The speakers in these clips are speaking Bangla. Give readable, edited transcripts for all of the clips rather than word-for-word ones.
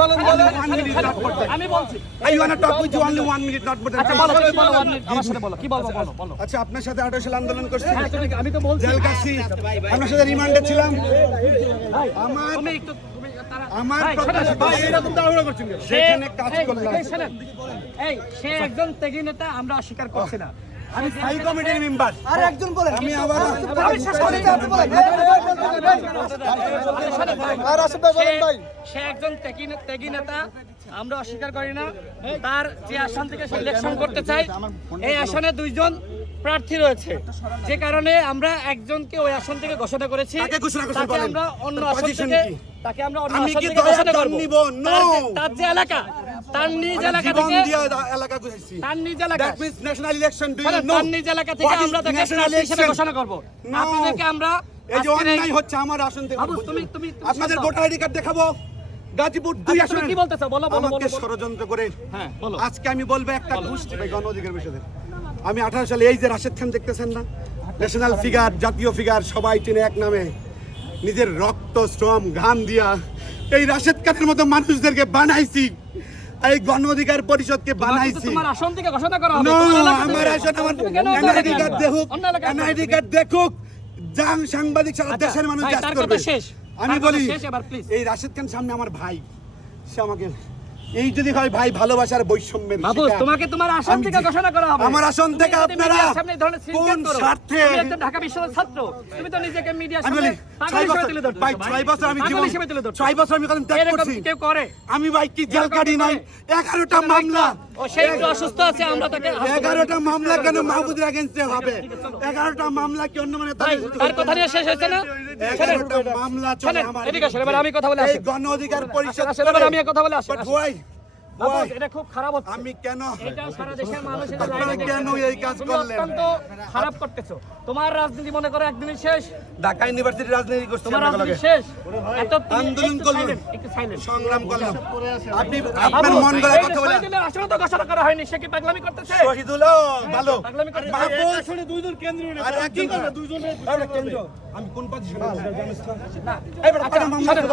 বলেন বলেন আমি বলছি I want to talk with you only 1 minute, not more than আচ্ছা বলো তুমি বলো 1 মিনিট আমার সাথে বলো কি বলবো বলো বলো আচ্ছা আপনার সাথে 28 সালে আন্দোলন করছি আমি তো বলছি জেল কাটছি আপনার সাথে রিমান্ডে ছিলাম আমার তুমি একটু আমার এরকম তাড়াহুড়ো করছেন সেখানে কাজ করলাম এই সে একজন ত্যাগী নেতা আমরা অস্বীকার করছি না আমি স্থায়ী কমিটির মেম্বার আর একজন বলেন আমি আবার আমি শেষ করে দিতে আপনি বলেন আর আসিফ ভাই বলেন ভাই সে একজন ত্যাগী নেতা আমরা অস্বীকার করি না তার যে আসন থেকে সে ইলেকশন করতে চাই এই আসনে দুইজন প্রার্থী রয়েছে যে কারণে আমরা একজনকে ওই আসন থেকে ঘোষণা করেছি তাকে ঘোষণা করছেন তাকে বলেন আমরা অন্য আসন পজিশন থেকে কি তাকে আমরা অন্য আমি আসন কি থেকে ঘোষণা দয়া করব নিব নো তার যে এলাকা তার নিজ এলাকা জীবন থেকে দিয়ে এলাকা গুছাইছি তার নিজ এলাকা that means national election do you know তার নিজ এলাকা থেকে আমরা তাকে প্রার্থী হিসেবে ঘোষণা করব আপনাদেরকে আমরা এই যে অন্যায় হচ্ছে আমার আসন থেকে বাবু, তুমি আপনাদের ভোটার আইডি কার্ড দেখাবো গাজীপুর 2 তুমি আসনে কি বলতেছো বলো বলো আমাকে বলো ষড়যন্ত্র করে হ্যাঁ বলো আজকে আমি বলবো একটা গোষ্ঠী ভাই গণ অধিকার বিষয়ে আমি 18 সালে এই যে রাশেদ খান দেখতেছেন না ন্যাশনাল ফিগার জাতীয় ফিগার সবাই চিনে এক নামে নিজের রক্ত শ্রম ঘাম দিয়া এই রাশেদ খানের মতো মানুষদেরকে বানাইছি এই গণ অধিকার পরিষদকে বানাইছি তোমার আসন থেকে ঘোষণা করা হবে নো তোমার এলাকা থেকে। আমার আসন আমার তুমি কেন এনআইডি কার্ড দেখুক অন্য এলাকায় এনআইডি কার্ড দেখুক যাং সাংবাদিক সারা আচ্ছা, দেশের মানুষ ভাই, জাজ তার করবে কথা শেষ। আমি তার কথা বলি শেষ এবার, please। এই রাশেদ খান সামনে আমার ভাই সে আমাকে এই যদি হয় ভাই ভালোবাসার বৈষম্যের বাবু শিকার। তোমাকে তোমার আসন থেকে ঘোষণা করা হবে আমার আসন তুমি থেকে যদি আপনারা মিডিয়ার সামনে এই ধরনের কোন সিনকেট করো, স্বার্থে তুমি একজন ঢাকা বিশ্ববিদ্যালয়ের ছাত্র তুমি তো নিজেকে মিডিয়ার আমি সামনে বলি পাগল 6 হিসেবে বছর তুলে ধরছো ভাই ভাই। 6 বছর আমি পাগল জীবন হিসেবে তুলে ধরছো 6 বছর আমি কদম ত্যাগ এরকম করছি কেউ করে আমি ভাই কি জেল কাটি নাই 11টা মামলা ও সেই একটু অসুস্থ আছে আমরা তাকে 11টা মামলা কেন মাহবুবের এগেইনস্টে হবে 11টা মামলা কি অন্য মানে ভাই তার কথা নিয়ে শেষ হয়েছে না 11টা মামলা চলে শোনেন, আমার এদিকে আসেন, এবার আমি কথা বলে এই আসি। গণ অধিকার পরিষদ আসেন, এবার আমি কথা বলে আসি। বাট হোয়াই বাবু, এটা খুব খারাপ হচ্ছে আমি কেন এটা সারা দেশের মানুষের আপনারা লাইনে কেন এই কাজ তুমি করলেন? অত্যন্ত খারাপ করতেছো তোমার রাজনীতি মনে করো একদিনই শেষ ঢাকা ইউনিভার্সিটি রাজনীতি করছি তোমার আপনাদের রাজনীতি লগে। শেষ এত তুমি আন্দোলন একটু করলাম। silent, একটু সাইলেন্ট সংগ্রাম করলাম আপনি আপনার মন গড়া কথা বলেন আসলে তো ঘোষণা করা হয়নি সে কি পাগলামি করতেছে শহীদুল ভালো পাগলামি করতেছে মাহফুজ আসলে দুইজন কেন্দ্রীয় আর নেতা একজন দুইজনের কেন্দ্র আমি কোন পজিশনে জানিস না আচ্ছা, শোনেন,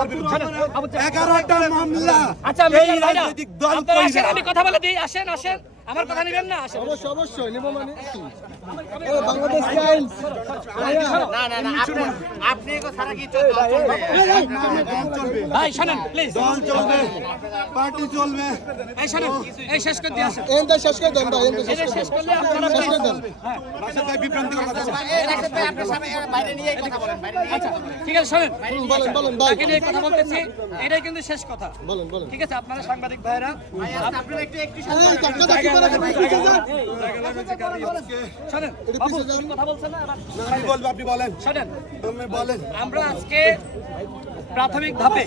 বাবু, 11টা মামলা আচ্ছা এই রাজনৈতিক দল আপনারা আসেন, কইরা আমি কথা বলে দিই আসেন আসেন আমার কথা নেবেন না আসেন অবশ্যই অবশ্যই নেব মানে ও বাংলাদেশ টাইমস ভাই শোনেন প্লিজ দল চলবে পার্টি চলবে এই শোনেন এই শেষ করে দিয়ে আসেন এন্ড শেষ করে দেন ভাই এন্ড শেষ এটা শেষ করলে আপনারা শেষ করে দেন রাশেদ ভাই বিভ্রান্তিকর কথা বলছেন। আচ্ছা ঠিক আছে শোনেন বলেন বলেন ভাই তাকে নিয়ে কথা বলতেছি এটাই কিন্তু শেষ কথা বলেন বলেন ঠিক আছে আপনারা সাংবাদিক ভাইরা আপনারা একটু এই টাকা দাকি করে পিছে যান শোনেন এটা বাবু পিছে যান তুমি কথা বলছেন না এবার আমি বলবো আপনি বলেন শোনেন আপনি বলেন আমরা আজকে প্রাথমিক ধাপে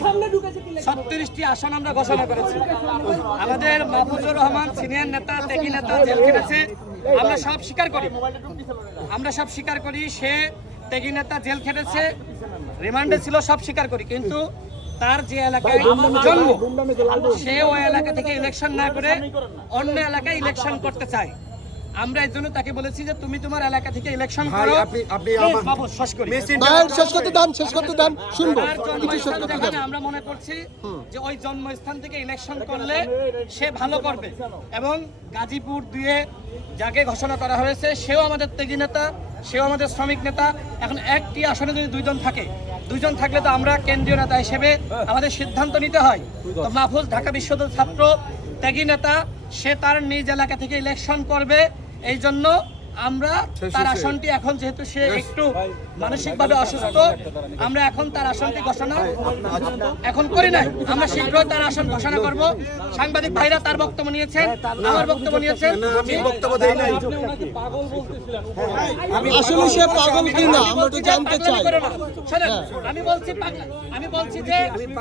36টি আসন আমরা ঘোষণা করেছি আমাদের মাহফুজুর রহমান সিনিয়র নেতা ত্যাগী নেতা জেল খেটেছে আমরা সব স্বীকার করি সে ত্যাগী নেতা জেল খেটেছে রিমান্ডে ছিল সব স্বীকার করি কিন্তু তার যে এলাকায় জন্ম সে ওই এলাকা থেকে ইলেকশন না করে অন্য এলাকায় ইলেকশন করতে চায় আমরা এই জন্য তাকে বলেছি যে তুমি তোমার এলাকা থেকে ইলেকশন ভাই করো আপনি Please, আমার বাবু শেষ করি ভাই শেষ করতে দেন শুনবো তার কিছু শেষ জন্মস্থান করতে যেখানে দেন আমরা মনে করছি যে ওই জন্মস্থান থেকে ইলেকশন করলে সে ভালো করবে এবং গাজীপুর 2-এ যাকে ঘোষণা করা হয়েছে সেও আমাদের ত্যাগী নেতা সেও আমাদের শ্রমিক নেতা এখন একটি আসনে যদি দুইজন থাকলে তো আমরা কেন্দ্রীয় নেতা হিসেবে আমাদের সিদ্ধান্ত নিতে হয় তো মাহফুজ ঢাকা বিশ্ববিদ্যালয়ের ছাত্র ত্যাগী নেতা সে তার নিজ এলাকা থেকে ইলেকশন করবে এই জন্য আমরা তার আসনটি এখন যেহেতু সে একটু মানসিকভাবে অসুস্থ আমরা এখন তার আসনটি ঘোষণা এখন করি নাই আমরা শীঘ্রই তার আসন ঘোষণা করব সাংবাদিক ভাইরা তার বক্তব্য নিয়েছেন আমার বক্তব্য নিয়েছেন আমি বক্তব্য দেই নাই আসলে সে পাগল কিনা আমরা তো জানতে চাই শোনেন আমি বলছি যে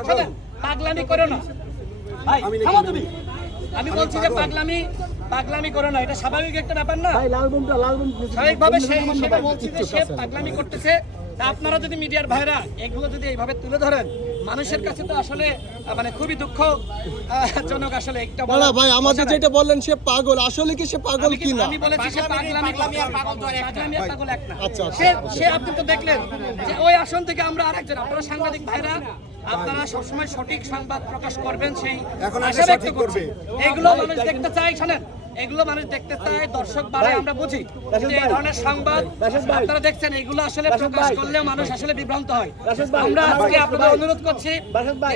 শোনেন পাগলামি করো না ভাই থামো তুমি আমি বলছি যে পাগলামি করো না এটা স্বাভাবিক একটা ব্যাপার না স্বাভাবিকভাবে সে হিসেবে বলছি যে সে পাগলামি করতেছে তা আপনারা যদি মিডিয়ার ভাইরা এগুলো যদি এইভাবে তুলে ধরেন মানুষের কাছে তো আসলে মানে খুবই দুঃখজনক আসলে একটা না ভাই আমাদের যেটা বললেন সে পাগল আসলে কি সে পাগল কিনা আমি বলেছি সে পাগলামি আর পাগল এক না আচ্ছা সে আপনি তো দেখলেন যে ওই আসন থেকে আমরা আরেকজন আপনারা সাংবাদিক ভাইরা আপনারা সবসময় সঠিক সংবাদ প্রকাশ করবেন সেই এখন আশা আশা ব্যক্ত ঠিক করছি। করবে। এগুলো মানুষ দেখতে চায়, শোনেন, এগুলো মানুষ দেখতে চায়, দর্শক বাড়ে, আমরা বুঝি, কিন্তু এই ধরনের সংবাদ আপনারা দেখছেন, এগুলো আসলে প্রকাশ করলে মানুষ আসলে বিভ্রান্ত হয়। আমরা আজকে আপনাদের অনুরোধ করছি,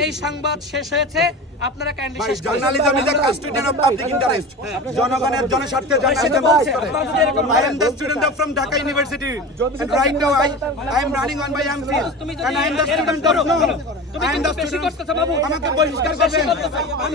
এই সংবাদ শেষ হয়েছে, আপনারা কাইন্ডলি শেষ করুন। Journalism is a custodian of public interest. জনগণের জনস্বার্থে জার্নালিজম কাজ করে। I am the student from Dhaka University and right now I am running on my MPhil and I am the student of no. তুমি I am কিন্তু the বেশি student. করতেছো বাবু, আমাকে বহিষ্কার বেশি করবেন। করতেছো।